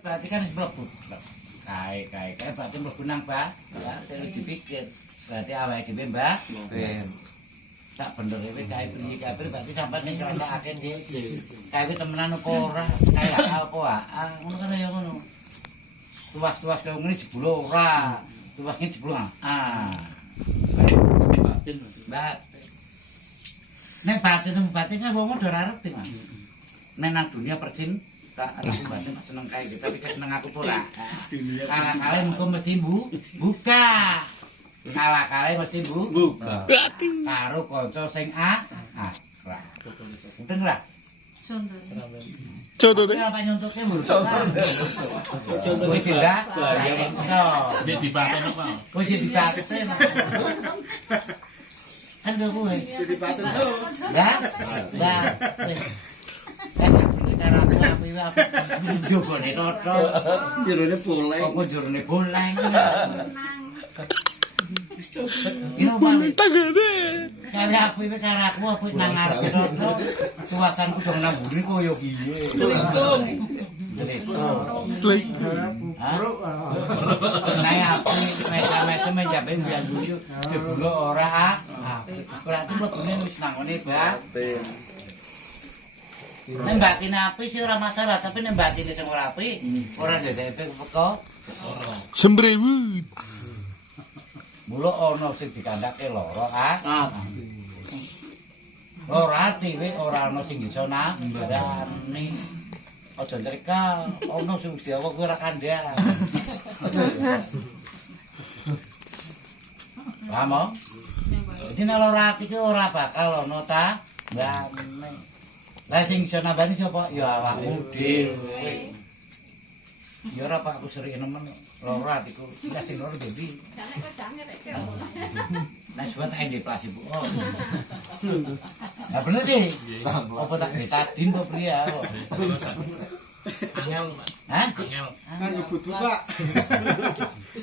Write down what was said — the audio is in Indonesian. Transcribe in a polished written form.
Berarti kan mlebu. Kae berarti mlebu nang ya terus dipikir. Berarti awake dhewe, Mbak. Tak bener iki kae priye kabeh berarti sampeyan sing ngrasakake iki. Kae temenan apa ora? Kae apa ngono kan ya ngono. Tuwas-tuwas kaya ngene jebul ora. Tuwas iki jebul batin. Mbak. Nek batin kan wong ora ngerti, Mas. Nek nang dunia persin tak ada batin seneng kae gitu, tapi seneng aku ora. Kala-kala muga mesti buka. Kala-kala mesti buka. Karo kanca sing akrab. Penting ora? Contohnya apa nyontoke lho? Contohnya tidak. Jadi dibaten apa? Kok jadi dibaten? Kan gak kowe. Jadi dibaten so. Lah. Cara aku iki apa? Jogone toto. Jerone boleh. Kok jerone boleh. Ino bang. Kali aku iki cara aku apa nang ngarep toto. Tuasanku dong nang mburi koyo piye. Klik. Nah aku macam-macam menjabe biar dulu dulu ora berarti mlebune wis nang ngene batin. Nek batine apik sih ora masalah, tapi nek batine sing ora apik ora ndadek efek kok ora. Sembrewut. Mula ana sing dikandhake lara ora dhewe ora ana sing iso nambani. Aja ntreka ana sing Jawa kuwi ora kandhang. Paham? Jadi nek lara ati ki ora bakal ana ta mbane. Lah sing iso nambani sapa? Ya awakmu dhewe. Ya ora Pak, aku sering nemen lara atiku. Lah sing lara jadi. Nah, suwe tak inflasi, Bu. Oh. Lah bener sih. Apa tak betadin apa priye kok? Angel, Pak. Hah? Angel. Kan nyebut, Pak.